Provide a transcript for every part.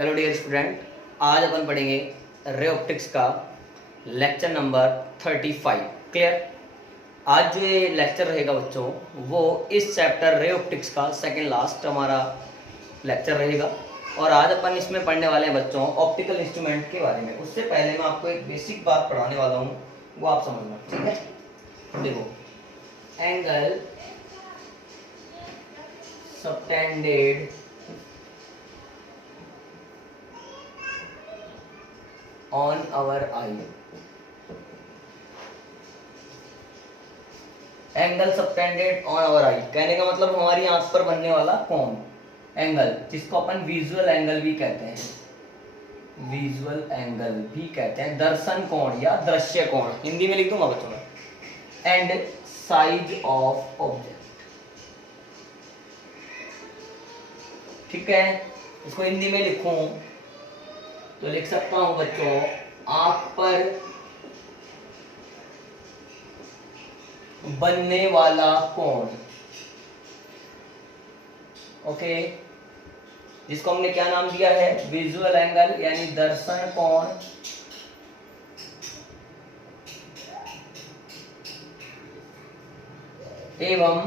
Hello dear student, आज अपन पढ़ेंगे ray optics का लेक्चर नंबर 35। क्लियर। आज जो ये लेक्चर रहेगा बच्चों, वो इस चैप्टर रे ऑप्टिक्स का सेकंड लास्ट हमारा लेक्चर रहेगा। और आज अपन इसमें पढ़ने वाले हैं बच्चों ऑप्टिकल इंस्ट्रूमेंट के बारे में। उससे पहले मैं आपको एक बेसिक बात पढ़ाने वाला हूँ, वो आप समझना, ठीक है। देखो, angle subtended on our eye. Angle subtended on our eye कहने का मतलब हमारी आंख पर बनने वाला कोण, एंगल, जिसको अपन विजुअल एंगल भी कहते हैं, विजुअल एंगल भी कहते हैं, दर्शन कोण या दृश्य कोण, हिंदी में लिख दूंगा बच्चों में। एंड साइज ऑफ ऑब्जेक्ट, ठीक है। इसको हिंदी में लिखूं तो लिख सकता हूं बच्चों, आंख पर बनने वाला कोण, ओके, जिसको हमने क्या नाम दिया है, विजुअल एंगल यानी दर्शन कोण, एवं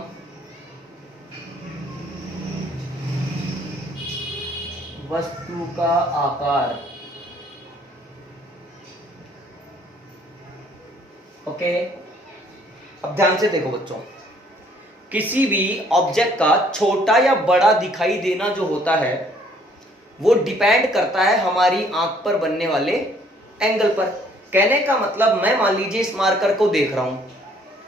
वस्तु का आकार, ओके। अब ध्यान से देखो बच्चों, किसी भी ऑब्जेक्ट का छोटा या बड़ा दिखाई देना जो होता है वो डिपेंड करता है हमारी आंख पर बनने वाले एंगल पर। कहने का मतलब, मैं मान लीजिए इस मार्कर को देख रहा हूं,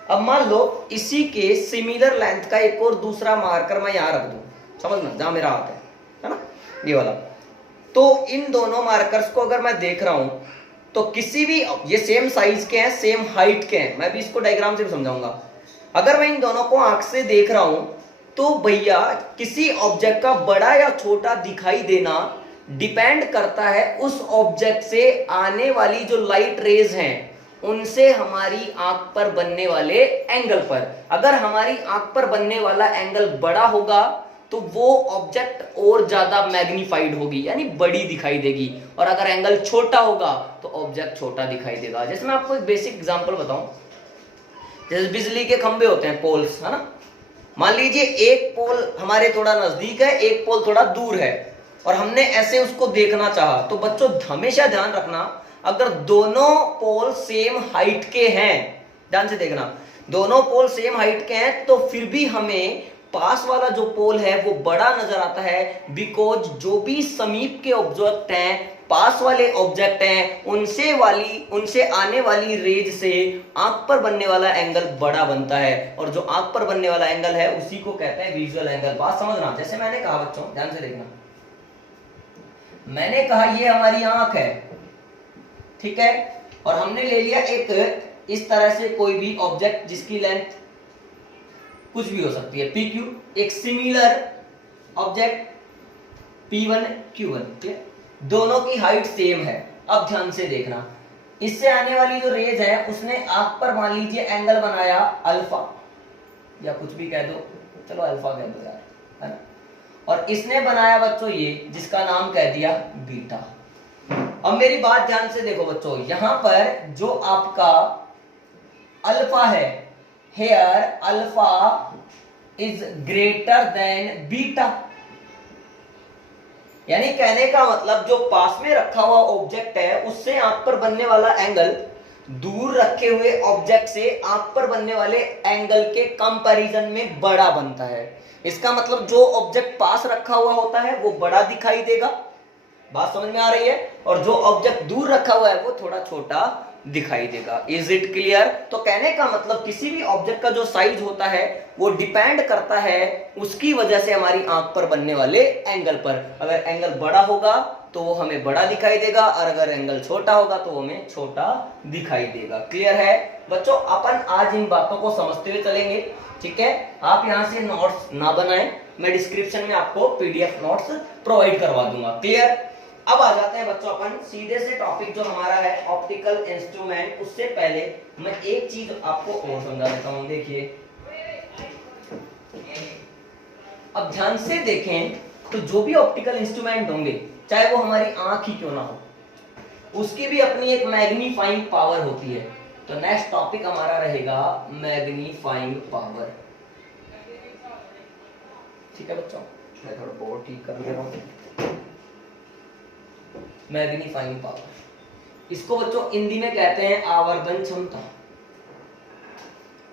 अब मान लो इसी के सिमिलर लेंथ का एक और दूसरा मार्कर मैं यहां रख दूं, समझना, जहां मेरा हाथ है ना, ये वाला। तो इन दोनों मार्कर्स को अगर मैं देख रहा हूं तो किसी भी, ये सेम साइज के हैं, सेम हाइट के हैं, मैं भी इसको डायग्राम से भी समझाऊंगा। अगर मैं इन दोनों को आंख से देख रहा हूं तो भैया किसी ऑब्जेक्ट का बड़ा या छोटा दिखाई देना डिपेंड करता है उस ऑब्जेक्ट से आने वाली जो लाइट रेज हैं उनसे हमारी आंख पर बनने वाले एंगल पर। अगर हमारी आंख पर बनने वाला एंगल बड़ा होगा तो वो ऑब्जेक्ट और ज्यादा मैग्नीफाइड होगी, यानी बड़ी दिखाई देगी, और अगर एंगल छोटा होगा तो ऑब्जेक्ट छोटा दिखाई देगा। जैसे मैं आपको एक बेसिक एग्जांपल बताऊं, जैसे बिजली के खंभे होते हैं, पोल्स, है ना। मान लीजिए एक पोल हमारे थोड़ा नजदीक है, एक पोल थोड़ा दूर है, और हमने ऐसे उसको देखना चाहा, तो बच्चों हमेशा ध्यान रखना, अगर दोनों पोल सेम हाइट के हैं, ध्यान से देखना, दोनों पोल सेम हाइट के हैं, तो फिर भी हमें पास वाला जो पोल है वो बड़ा नजर आता है, बिकॉज जो भी समीप के ऑब्जेक्ट हैं, पास वाले ऑब्जेक्ट हैं, उनसे आने वाली रेज से आंख पर बनने वाला एंगल बड़ा बनता है, और जो आंख पर बनने वाला एंगल है उसी को कहते हैं विजुअल एंगल। बात समझना, जैसे मैंने कहा बच्चों, ध्यान से देखना, मैंने कहा ये हमारी आंख है, ठीक है, और हमने ले लिया एक इस तरह से कोई भी ऑब्जेक्ट जिसकी लेंथ कुछ भी हो सकती है, PQ, एक सिमिलर ऑब्जेक्ट P1 Q1, ठीक है, दोनों की हाइट सेम है। अब ध्यान से देखना, इससे आने वाली जो रेज है उसने आंख पर मान लीजिए एंगल बनाया अल्फा, या कुछ भी कह दो, चलो अल्फा कह दो यार, है ना, और इसने बनाया बच्चों ये, जिसका नाम कह दिया बीटा। अब मेरी बात ध्यान से देखो बच्चों, यहां पर जो आपका अल्फा है, here alpha is greater than beta, यानी कहने का मतलब जो पास में रखा हुआ ऑब्जेक्ट है उससे आंख पर बनने वाला एंगल दूर रखे हुए ऑब्जेक्ट से आंख पर बनने वाले एंगल के कंपैरिजन में बड़ा बनता है। इसका मतलब जो ऑब्जेक्ट पास रखा हुआ होता है वो बड़ा दिखाई देगा, बात समझ में आ रही है, और जो ऑब्जेक्ट दूर रखा हुआ है वो थोड़ा छोटा दिखाई देगा। Is it clear? तो कहने का मतलब किसी भी ऑब्जेक्ट का जो साइज होता है वो डिपेंड करता है उसकी वजह से हमारी आंख पर बनने वाले एंगल पर। अगर एंगल बड़ा होगा तो वो हमें बड़ा दिखाई देगा, और अगर एंगल छोटा होगा तो हमें छोटा दिखाई देगा। क्लियर है बच्चों? अपन आज इन बातों को समझते हुए चलेंगे, ठीक है। आप यहां से नोट्स ना बनाएं, मैं डिस्क्रिप्शन में आपको PDF नोट्स प्रोवाइड करवा दूंगा। क्लियर? अब आ जाते हैं बच्चों अपन सीधे से टॉपिक जो हमारा है ऑप्टिकल इंस्ट्रूमेंट। उससे पहले मैं एक चीज आपको और समझा देता हूं, देखिए अब ध्यान से देखें तो जो भी ऑप्टिकल इंस्ट्रूमेंट होंगे चाहे वो हमारी आंख ही क्यों ना हो, उसकी भी अपनी एक मैग्नीफाइंग पावर होती है। तो नेक्स्ट टॉपिक हमारा रहेगा मैग्नीफाइंग पावर। ठीक है बच्चों, मैं थोड़ा बोर्ड ठीक कर ले रहा हूं। मैग्नीफाइंग पावर, इसको बच्चों हिंदी में कहते हैं आवर्धन क्षमता।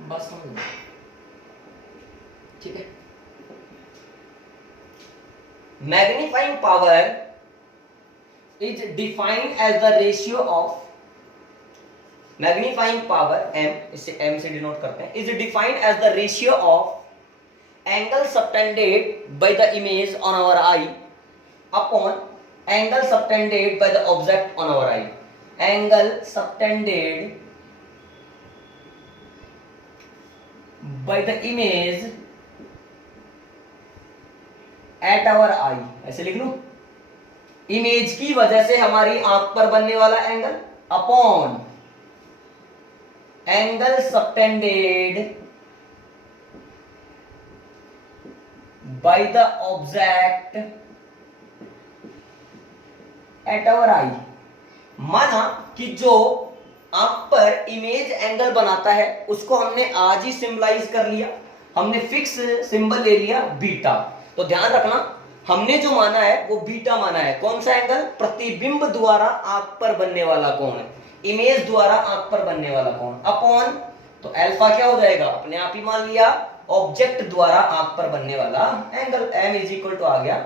बस समझ, ठीक है। Magnifying power is defined as the ratio of, magnifying power m, इसे m से डिनोट करते हैं, is defined as the ratio of angle subtended by the image on our eye upon angle subtended by the object on our eye. Angle subtended by the image at our eye, ऐसे लिख लूं, image की वजह से हमारी आंख पर बनने वाला angle upon angle subtended by the object at our eye. माना कि जो आंख पर इमेज एंगल बनाता है उसको हमने आज ही सिंबलाइज कर लिया, हमने फिक्स सिंबल ले लिया बीटा। तो ध्यान रखना, हमने जो माना है वो बीटा माना है। कौन सा एंगल? प्रतिबिंब द्वारा आंख पर बनने वाला कोण, इमेज द्वारा आंख पर बनने वाला कोण, अपॉन, तो अल्फा क्या हो जाएगा, अपने आप ही मान लिया, ऑब्जेक्ट द्वारा आंख पर बनने वाला angle, m is equal to आ गया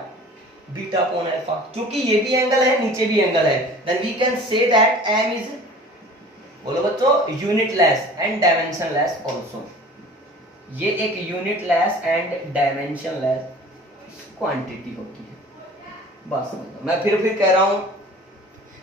बीटा अपॉन अल्फा। क्योंकि ये भी एंगल है, नीचे भी एंगल है, then we can say that m is, बोलो बच्चों, यूनिटलेस एंड डायमेंशनलेस आल्सो। ये एक यूनिटलेस एंड डायमेंशनलेस क्वांटिटी होती है। बस मैं फिर कह रहा हूं,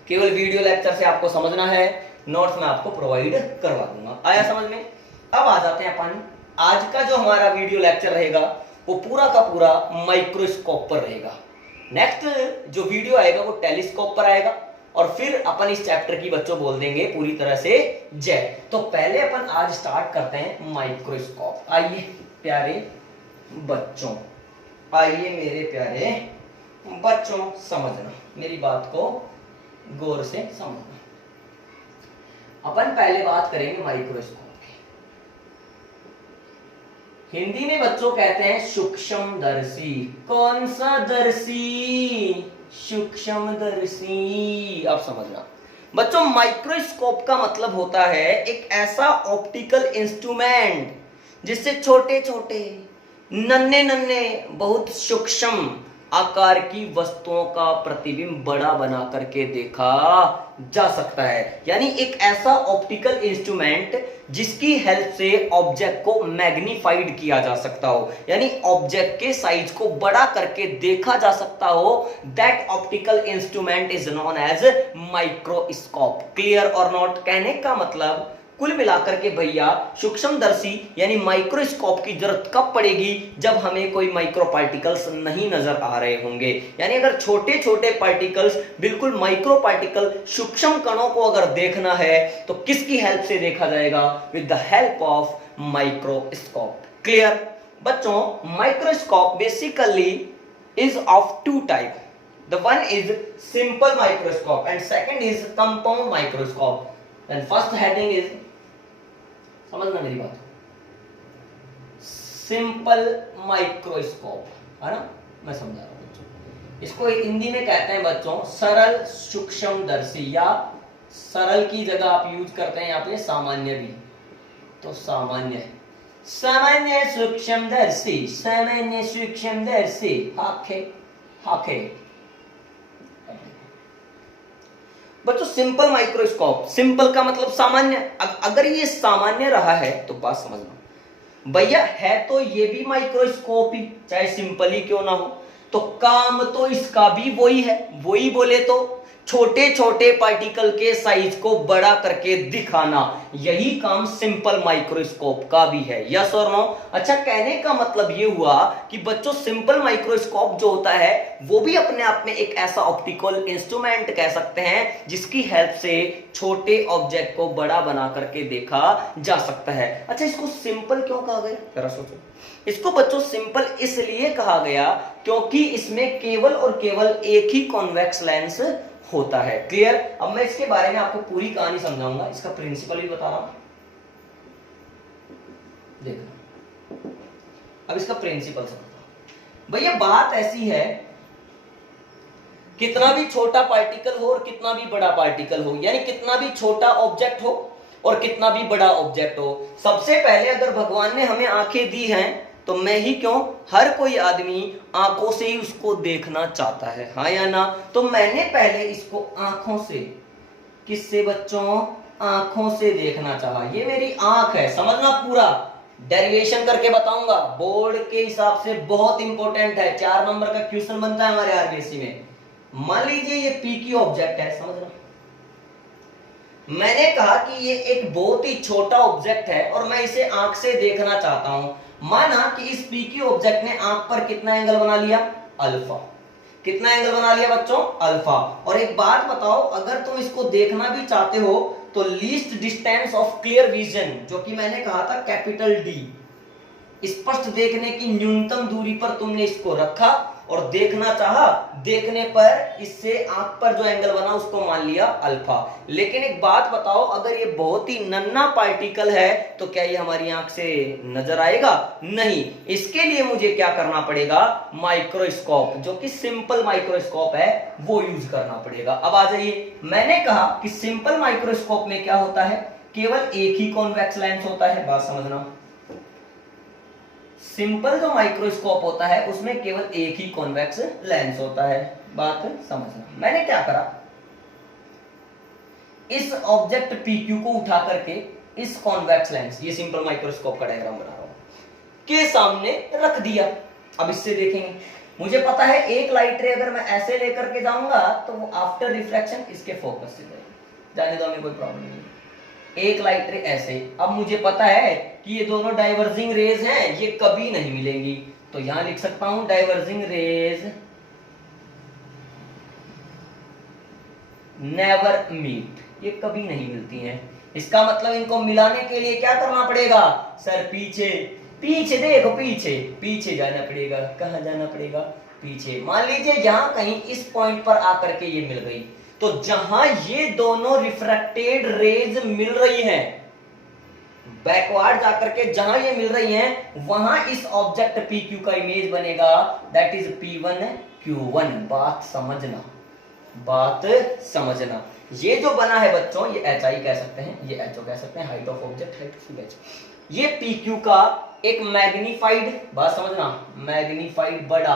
केवल वीडियो लेक्चर से आपको समझना है, नोट्स मैं आपको प्रोवाइड करवा दूंगा। आया समझ में? अब आ जाते हैं अपन, आज का जो हमारा वीडियो लेक्चर रहेगा वो पूरा का पूरा माइक्रोस्कोप पर रहेगा। नेक्स्ट जो वीडियो आएगा वो टेलीस्कोप पर आएगा, और फिर अपन इस चैप्टर की बच्चों बोल देंगे पूरी तरह से जय। तो पहले अपन आज स्टार्ट करते हैं माइक्रोस्कोप। आइए प्यारे बच्चों, आइए मेरे प्यारे बच्चों, समझना मेरी बात को गौर से समझना। अपन पहले बात करेंगे माइक्रोस्कोप की। हिंदी में बच्चों कहते हैं सूक्ष्मदर्शी। कौन सा दर्शी? सूक्ष्मदर्शी। अब समझना बच्चों, माइक्रोस्कोप का मतलब होता है एक ऐसा ऑप्टिकल इंस्ट्रूमेंट जिससे छोटे छोटे नन्हे नन्हे बहुत सूक्ष्म आकार की वस्तुओं का प्रतिबिंब बड़ा बना करके देखा जा सकता है। यानी एक ऐसा ऑप्टिकल इंस्ट्रूमेंट जिसकी हेल्प से ऑब्जेक्ट को मैग्नीफाइड किया जा सकता हो, यानी ऑब्जेक्ट के साइज को बड़ा करके देखा जा सकता हो। That optical instrument is known as microscope. Clear और नॉट? कहने का मतलब कुल मिलाकर के भैया सूक्ष्मदर्शी यानी माइक्रोस्कोप की जरूरत कब पड़ेगी? जब हमें कोई माइक्रो पार्टिकल्स नहीं नजर आ रहे होंगे। यानी अगर छोटे छोटे पार्टिकल्स, बिल्कुल माइक्रो पार्टिकल, सूक्ष्म कणों को अगर देखना है तो किसकी हेल्प से देखा जाएगा? With the help of microscope. Clear बच्चों? Microscope basically is of two type. The one is simple microscope and second is compound microscope. Then first heading is, समझना मेरी बात, सिंपल माइक्रोस्कोप, है ना? मैं समझा रहा हूं बच्चों। इसको हिंदी में कहते हैं बच्चों सरल सूक्ष्मदर्शी, या सरल की जगह आप यूज करते हैं यहाँ पे सामान्य भी, तो सामान्य सामान्य सूक्ष्मदर्शी, सामान्य सूक्ष्मदर्शी, हाखे हाखे। बच्चों सिंपल माइक्रोस्कोप, सिंपल का मतलब सामान्य। अगर ये सामान्य रहा है तो बात समझना भैया, है तो ये भी माइक्रोस्कोप ही, चाहे सिंपल ही क्यों ना हो, तो काम तो इसका भी वही है। वही बोले तो छोटे छोटे पार्टिकल के साइज को बड़ा करके दिखाना, यही काम सिंपल माइक्रोस्कोप का भी है। यस और नो? अच्छा, कहने का मतलब ये हुआ कि बच्चों सिंपल माइक्रोस्कोप जो होता है वो भी अपने आप में एक ऐसा ऑप्टिकल इंस्ट्रूमेंट कह सकते हैं जिसकी हेल्प से छोटे ऑब्जेक्ट को बड़ा बना करके देखा जा सकता है। अच्छा, इसको सिंपल क्यों कहा गया, जरा सोचो। इसको बच्चों सिंपल इसलिए कहा गया क्योंकि इसमें केवल और केवल एक ही कॉन्वेक्स लेंस होता है। क्लियर? अब मैं इसके बारे में आपको पूरी कहानी समझाऊंगा, इसका प्रिंसिपल भी बता रहा हूं। देखो, अब इसका प्रिंसिपल समझो। भैया बात ऐसी है, कितना भी छोटा पार्टिकल हो और कितना भी बड़ा पार्टिकल हो, यानी कितना भी छोटा ऑब्जेक्ट हो और कितना भी बड़ा ऑब्जेक्ट हो, सबसे पहले अगर भगवान ने हमें आंखें दी हैं तो मैं ही क्यों, हर कोई आदमी आंखों से ही उसको देखना चाहता है, हाँ या ना? तो मैंने पहले इसको आंखों से, किससे बच्चों? आंखों से देखना चाहा। ये मेरी आंख है, समझना पूरा, डेरिवेशन करके बताऊंगा, बोर्ड के हिसाब से बहुत इंपॉर्टेंट है, 4 नंबर का क्वेश्चन बनता है हमारे आरबीएससी में। मान लीजिए ये पी की ऑब्जेक्ट है, समझना। मैंने कहा कि ये एक बहुत ही छोटा ऑब्जेक्ट है और मैं इसे आंख से देखना चाहता हूं। माना कि इस पी की ऑब्जेक्ट ने आंख पर कितना एंगल बना लिया? अल्फा। कितना एंगल बना लिया बच्चों? अल्फा। और एक बात बताओ, अगर तुम इसको देखना भी चाहते हो तो least distance of clear vision, जो कि मैंने कहा था कैपिटल डी, स्पष्ट देखने की न्यूनतम दूरी पर तुमने इसको रखा और देखना चाहा, देखने पर इससे आंख पर जो एंगल बना उसको मान लिया अल्फा। लेकिन एक बात बताओ, अगर ये बहुत ही नन्हा पार्टिकल है तो क्या ये हमारी आंख से नजर आएगा? नहीं। इसके लिए मुझे क्या करना पड़ेगा? माइक्रोस्कोप, जो कि सिंपल माइक्रोस्कोप है, वो यूज करना पड़ेगा। अब आ जाइए, मैंने कहा कि सिंपल माइक्रोस्कोप में क्या होता है? केवल एक ही कॉन्वेक्स लेंस होता है, बात समझना। सिंपल जो माइक्रोस्कोप होता है उसमें केवल एक ही कॉन्वेक्स लेंस होता है, बात समझना। मैंने क्या करा, इस ऑब्जेक्ट PQ को उठा करके इस कॉन्वेक्स लेंस, ये सिंपल माइक्रोस्कोप का डायग्राम बना रहा हूं, के सामने रख दिया। अब इससे देखेंगे, मुझे पता है एक लाइट रे अगर मैं ऐसे लेकर के जाऊंगा तो वो आफ्टर रिफ्लेक्शन इसके फोकस से जाएगी, जाने दो, हमें कोई प्रॉब्लम नहीं। एक लाइट रे ऐसे, अब मुझे पता है कि ये दोनों डाइवर्जिंग रेज हैं, ये कभी नहीं मिलेंगी, तो यहां लिख सकता हूं डाइवर्जिंग रेज नेवर मीट, ये कभी नहीं मिलती हैं। इसका मतलब इनको मिलाने के लिए क्या करना पड़ेगा? सर पीछे, पीछे देखो, पीछे पीछे जाना पड़ेगा। कहां जाना पड़ेगा? पीछे। मान लीजिए यहां कहीं इस पॉइंट पर आकर के ये मिल गई, तो जहां ये दोनों रिफ्रैक्टेड रेज मिल रही हैं, बैकवर्ड जाकर के जहां ये मिल रही हैं, वहां इस ऑब्जेक्ट PQ का इमेज बनेगा, दैट इज P1Q1। बात समझना, बात समझना। ये जो बना है बच्चों, ये HI कह सकते हैं, ये HO कह सकते हैं, height of object, height of image. ये PQ का एक मैग्नीफाइड, बात समझना, मैग्नीफाइड बड़ा,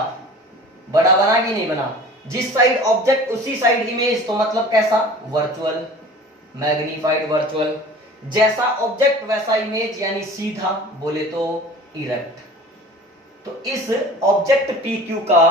बड़ा बना कि नहीं बना? जिस साइड ऑब्जेक्ट उसी साइड इमेज, तो मतलब कैसा? Virtual, magnified virtual. जैसा ऑब्जेक्ट वैसा इमेज, यानी सीधा, बोले तो इरेक्ट। तो इस ऑब्जेक्ट PQ का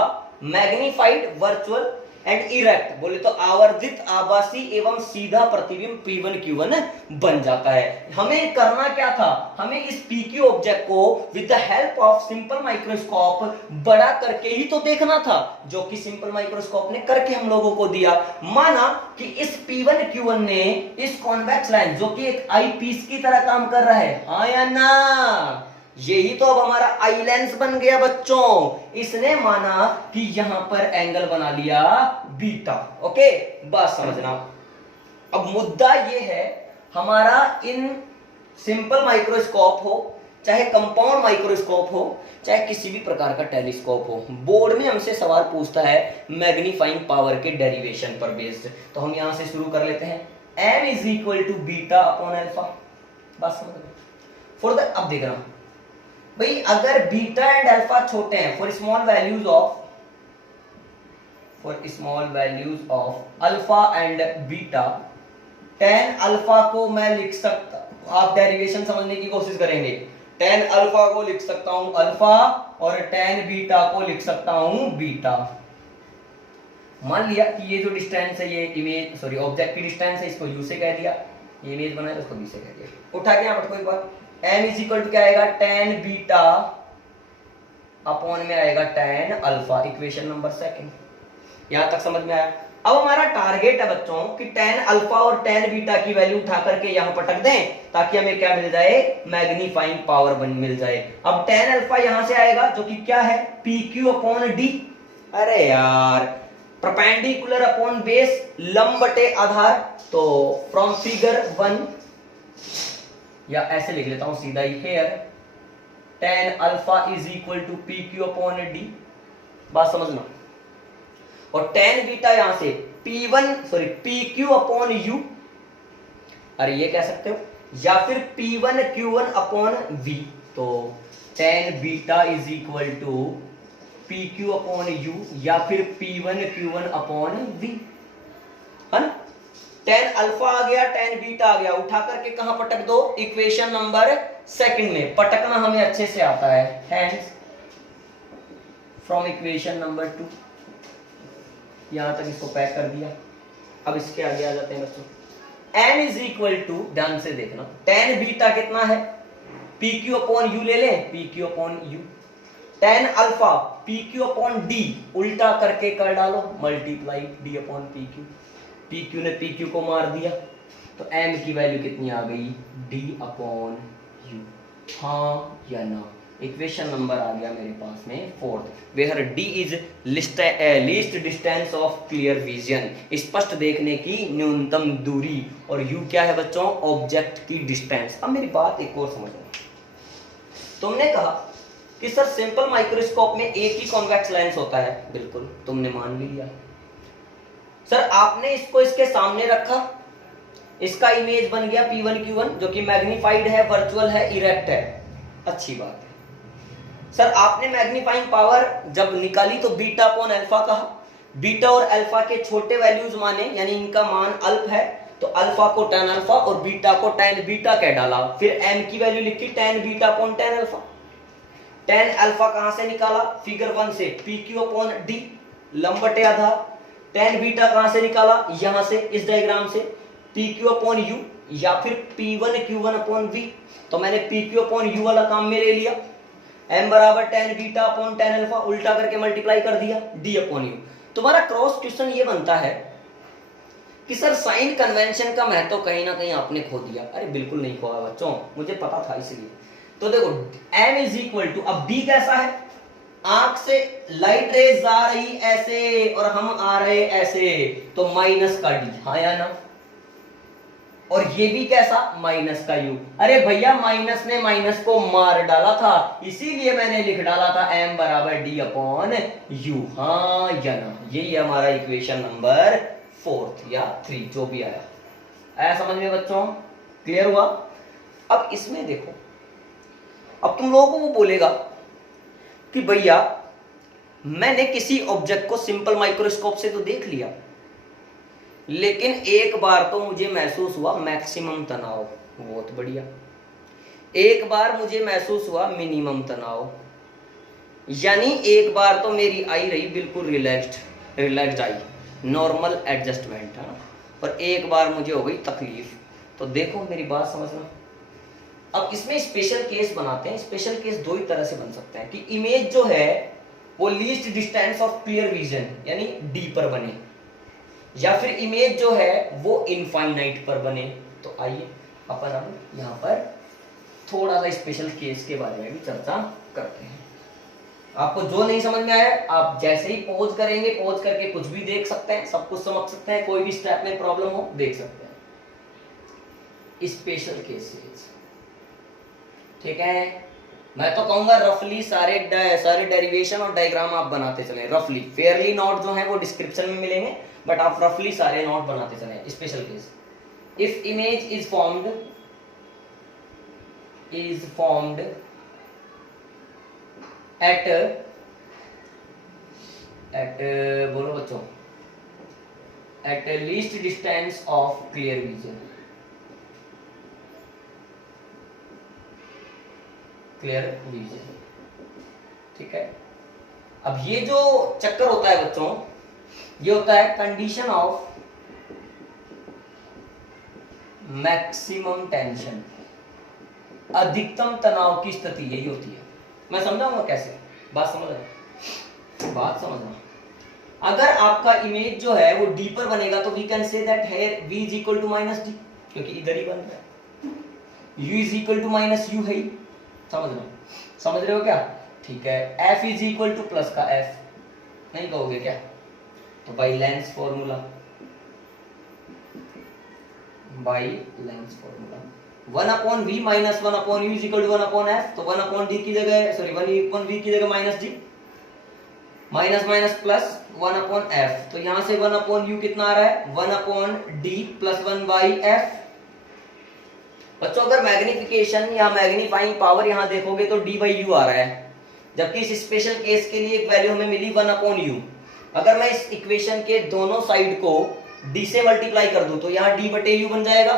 मैग्नीफाइड, वर्चुअल एंड इरेक्ट, बोले तो आवर्धित, आभासी एवं सीधा प्रतिबिंब P1Q1 बन जाता है। हमें करना क्या था? हमें इस PQ ऑब्जेक्ट को with the help of simple microscope बड़ा करके ही तो देखना था, जो कि सिंपल माइक्रोस्कोप ने करके हम लोगों को दिया। माना कि इस P1Q1 ने इस कॉन्वेक्स लेंस, जो कि एक आई पीस की तरह काम कर रहा है, हाँ या ना? यही तो अब हमारा आई लेंस बन गया बच्चों। इसने माना कि यहां पर एंगल बना लिया बीटा। ओके, बस समझना। अब मुद्दा ये है हमारा, इन सिंपल माइक्रोस्कोप हो, चाहे कंपाउंड माइक्रोस्कोप हो, चाहे किसी भी प्रकार का टेलीस्कोप हो, बोर्ड में हमसे सवाल पूछता है मैग्नीफाइंग पावर के डेरिवेशन पर बेस्ड। तो हम यहां से शुरू कर लेते हैं, m is equal to beta upon alpha. बस समझ लो। फॉर द, अब देख रहा हूं भाई, अगर बीटा एंड अल्फा छोटे हैं, for small values of alpha and beta, tan alpha को मैं लिख सकता, आप डेरिवेशन समझने की कोशिश करेंगे, tan अल्फा को लिख सकता हूं अल्फा और tan बीटा को लिख सकता हूं बीटा। मान लिया कि ये जो डिस्टेंस है, ये इमेज सॉरी ऑब्जेक्ट की डिस्टेंस है, इसको यू से कह दिया, ये इमेज बनाया तो उसको बी से कह दिया। उठा के यहाँ पर कोई बात, m इज इक्वल टू क्या आएगा, tan बीटा अपॉन में आएगा tan alpha, equation number second. यहां तक समझ में आया। अब हमारा टारगेट है बच्चों कि tan अल्फा और tan बीटा की वैल्यू उठा करके यहां पटक दें ताकि हमें क्या मिल जाए, मैग्नीफाइंग पावर मिल जाए। अब tan अल्फा यहां से आएगा जो कि क्या है, PQ अपॉन डी। अरे यार, परपेंडिकुलर अपॉन बेस, लंब बटे आधार, तो फ्रॉम फिगर 1, या ऐसे लिख लेता हूं सीधा ही, here tan alpha is equal to PQ upon D. बात समझना। और tan बीटा यहां से PQ अपॉन यू, अरे ये कह सकते हो, या फिर P1 Q1 अपॉन V। तो tan beta is equal to PQ upon u या फिर P1 Q1 अपॉन V, है ना। tan अल्फा आ गया, tan बीटा आ गया, उठा करके कहां पटक दो, इक्वेशन नंबर सेकंड में। पटकना हमें अच्छे से आता है, हेंस फ्रॉम इक्वेशन नंबर 2। यहां तक इसको पैक कर दिया। अब इसके आगे आ जाते हैं बच्चों। n इज इक्वल टू, ध्यान से देखना, tan बीटा कितना है, PQ अपॉन यू ले लें, PQ upon you. tan alpha PQ upon D, उल्टा करके कर डालो, multiply d upon PQ। PQ ने PQ को मार दिया, तो m की वैल्यू कितनी आ गई, d अपॉन यू। हाँ या ना, इक्वेशन नंबर आ गया मेरे पास में 4th, where d is least distance of clear vision, स्पष्ट देखने की न्यूनतम दूरी, और u क्या है बच्चों, ऑब्जेक्ट की डिस्टेंस। अब मेरी बात एक और समझना, तुमने कहा कि सर सिंपल माइक्रोस्कोप में एक ही कॉन्वेक्स लेंस होता है, बिल्कुल तुमने मान भी लिया। सर आपने इसको इसके सामने रखा, इसका इमेज बन गया P1 Q1 जो कि मैग्नीफाइड है, वर्चुअल है, इरेक्ट है, अच्छी बात है। सर आपने मैग्नीफाइंग पावर जब निकाली तो बीटा अपॉन अल्फा कहा, बीटा और अल्फा के छोटे वैल्यूज माने, यानी इनका मान अल्फ है, तो अल्फा को tan अल्फा और बीटा को tan बीटा कह डाला। फिर m की वैल्यू लिखी tan beta upon tan alpha. tan alpha कहां से निकाला, फिगर 1 से, PQ अपॉन डी, लंब बटे आधार। tan बीटा कहां से निकाला, यहां से, इस डायग्राम से, PQ अपॉन यू या फिर P1 Q1 अपॉन V। तो मैंने PQ अपॉन यू वाला काम में ले लिया, m बराबर tan beta upon tan alpha, उल्टा करके मल्टीप्लाई कर दिया, d अपॉन यू। तुम्हारा क्रॉस क्वेश्चन ये बनता है कि सर साइन कन्वेंशन का महत्व कहीं ना कहीं आपने खो दिया। अरे बिल्कुल नहीं खोया बच्चों, मुझे पता था इसलिए। तो देखो m इज इक्वल टू, अब d कैसा है, आंख से लाइट रेज जा रही ऐसे और हम आ रहे ऐसे, तो माइनस का d, हाँ या ना। और ये भी कैसा, माइनस का u। अरे भैया माइनस ने माइनस को मार डाला था, इसीलिए मैंने लिख डाला था m बराबर d अपॉन u, हाँ या ना। यही है हमारा इक्वेशन नंबर 4th या 3 जो भी आया समझ में बच्चों, क्लियर हुआ। अब इसमें देखो, अब तुम लोगों को वो बोलेगा कि भैया मैंने किसी ऑब्जेक्ट को सिंपल माइक्रोस्कोप से तो देख लिया, लेकिन एक बार तो मुझे महसूस हुआ मैक्सिमम तनाव, बहुत बढ़िया। एक बार मुझे महसूस हुआ मिनिमम तनाव, यानी एक बार तो मेरी आई रही बिल्कुल रिलैक्स्ड आई, नॉर्मल एडजस्टमेंट है ना, और एक बार मुझे हो गई तकलीफ। तो देखो मेरी बात समझना, अब इसमें स्पेशल केस बनाते हैं। स्पेशल केस दो ही तरह से बन सकते हैं कि इमेज जो है वो least distance of clear vision यानी डी पर बने, या फिर इमेज जो है वो इनफाइनाइट पर बने। तो आइए अपन अब यहाँ पर थोड़ा सा स्पेशल केस के बारे में भी चर्चा करते हैं। आपको जो नहीं समझ में आया, आप जैसे ही पॉज करेंगे, पॉज करके कुछ भी देख सकते हैं, सब कुछ समझ सकते हैं, कोई भी स्टेप में प्रॉब्लम हो देख सकते हैं। स्पेशल केसेस, ठीक है। मैं तो कहूंगा रफली सारे डेरिवेशन और डायग्राम आप बनाते चलें, रफली। फेयरली नोट जो है वो डिस्क्रिप्शन में मिलेंगे, बट आप रफली सारे नोट बनाते चलें। Special case, if image is formed at बोलो बच्चों, at least distance of clear vision, ठीक है। अब ये जो चक्कर होता है बच्चों, ये होता है कंडीशन ऑफ मैक्सिमम टेंशन, अधिकतम तनाव की स्थिति यही होती है। मैं समझाऊंगा कैसे, बात समझना। अगर आपका इमेज जो है वो डी पर बनेगा तो we can say that here v is equal to minus d, क्योंकि इधर ही बन रहा है। u is equal to minus u है, समझ रहे हो क्या? ठीक है। f is equal to plus का f, नहीं कहोगे क्या? तो by lens formula, 1 upon v minus 1 upon u is equal to 1 upon f, तो 1 अपॉन d की जगह, सॉरी 1 अपॉन v की जगह minus d, minus minus plus 1 upon f, तो यहां से 1 अपॉन u कितना आ रहा है? 1 upon d plus 1 by f। बच्चों अगर मैग्निफिकेशन या मैग्नीफाइंग पावर यहां देखोगे तो d बाई u आ रहा है, जबकि इस स्पेशल केस के लिए एक वैल्यू हमें मिली 1 अपॉन u। अगर मैं इस इक्वेशन के दोनों साइड को d से मल्टीप्लाई कर दूं तो यहाँ d बटे u बन जाएगा।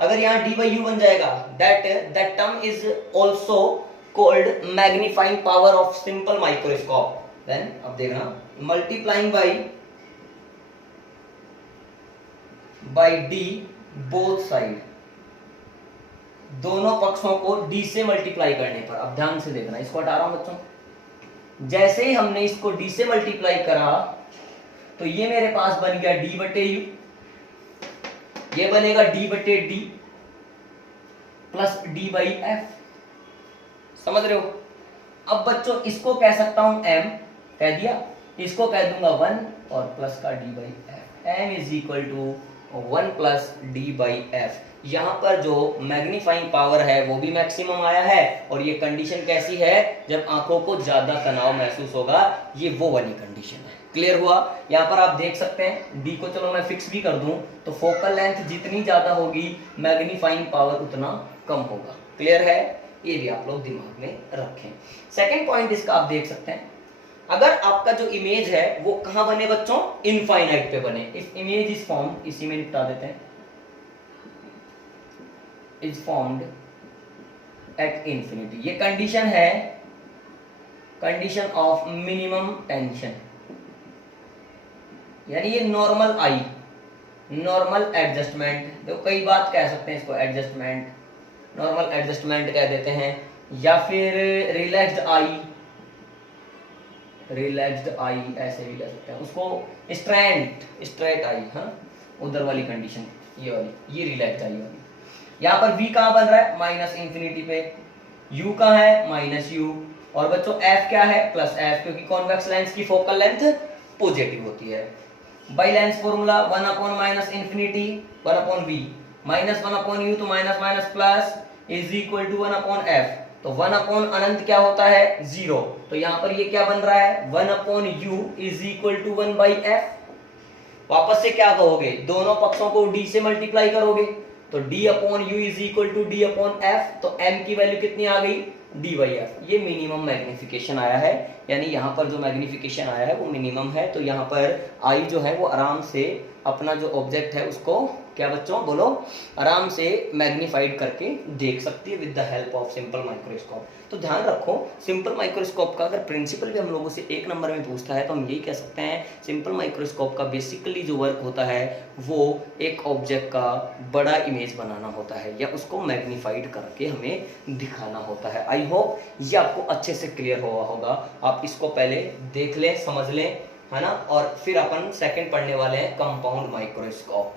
अगर यहाँ d बाई u बन जाएगा, that term is also called magnifying power of simple microscope. Then अब देखना, multiplying by d both side, दोनों पक्षों को d से मल्टीप्लाई करने पर, अब ध्यान से देखना, इसको हटा रहा हूं बच्चों। जैसे ही हमने इसको d से मल्टीप्लाई करा तो ये मेरे पास बन गया d बटे u, ये बनेगा d बटे d plus d by f। समझ रहे हो? अब बच्चों इसको कह सकता हूं m, कह दिया, इसको कह दूंगा 1 और प्लस का d by f, m is equal to 1 plus d by f। यहाँ पर जो मैग्नीफाइंग पावर है वो भी मैक्सिमम आया है, और ये कंडीशन कैसी है? जब आंखों को ज्यादा तनाव महसूस होगा, ये वो वाली कंडीशन है। क्लियर हुआ? यहाँ पर आप देख सकते हैं d को चलो मैं फिक्स भी कर दूं तो फोकल लेंथ जितनी ज्यादा होगी मैग्नीफाइंग पावर उतना कम होगा। क्लियर है? ये भी आप लोग दिमाग में रखें। सेकेंड पॉइंट इसका आप देख सकते हैं, अगर आपका जो इमेज है वो कहां बने बच्चों? इनफाइनाइट पे बने। इफ इमेज इज फॉर्म, इसी में निपटा देते हैं, इज फॉर्म्ड एट इंफिनिटी। ये कंडीशन है, कंडीशन ऑफ मिनिमम टेंशन, यानी ये नॉर्मल आई, नॉर्मल एडजस्टमेंट, जो कई बात कह सकते हैं इसको, एडजस्टमेंट, नॉर्मल एडजस्टमेंट कह देते हैं, या फिर रिलैक्स्ड आई, रिलैक्स्ड आई ऐसे भी कह सकते हैं उसको, स्ट्रेट आई, हाँ उधर वाली कंडीशन, ये वाली, ये रिलैक्स्ड आई वाली। यहाँ पर v कहाँ बन रहा है? माइनस इंफिनिटी पे। u कहाँ है? Minus u। और बच्चों f क्या है? प्लस f, क्योंकि कॉन्वेक्स लेंस की फोकल लेंथ पॉजिटिव होती है। By lens formula 1 upon minus infinity 1 upon v, minus 1 upon u, तो minus minus plus is equal to 1 upon f। तो 1 अपॉन अनंत क्या होता है? 0। तो यहाँ पर ये क्या बन रहा है? 1 upon u is equal to 1 by f। वापस से क्या कहोगे? दोनों पक्षों को d से मल्टीप्लाई करोगे तो d upon u is equal to d upon f, तो m की वैल्यू कितनी आ गई? d by f। ये मिनिमम मैग्निफिकेशन आया है, यानी यहाँ पर जो मैग्निफिकेशन आया है वो मिनिमम है। तो यहाँ पर आई जो है वो आराम से अपना जो ऑब्जेक्ट है उसको क्या बच्चों बोलो, आराम से मैग्नीफाइड करके देख सकती है with the help of simple microscope. तो ध्यान रखो, सिंपल माइक्रोस्कोप का अगर प्रिंसिपल भी हम लोगों से 1 नंबर में पूछता है तो हम यही कह सकते हैं, सिंपल माइक्रोस्कोप का बेसिकली जो वर्क होता है वो एक ऑब्जेक्ट का बड़ा इमेज बनाना होता है या उसको मैग्नीफाइड करके हमें दिखाना होता है। आई होप ये आपको अच्छे से क्लियर हुआ होगा। आप इसको पहले देख लें, समझ लें, है ना, और फिर अपन सेकंड पढ़ने वाले हैं कंपाउंड माइक्रोस्कोप।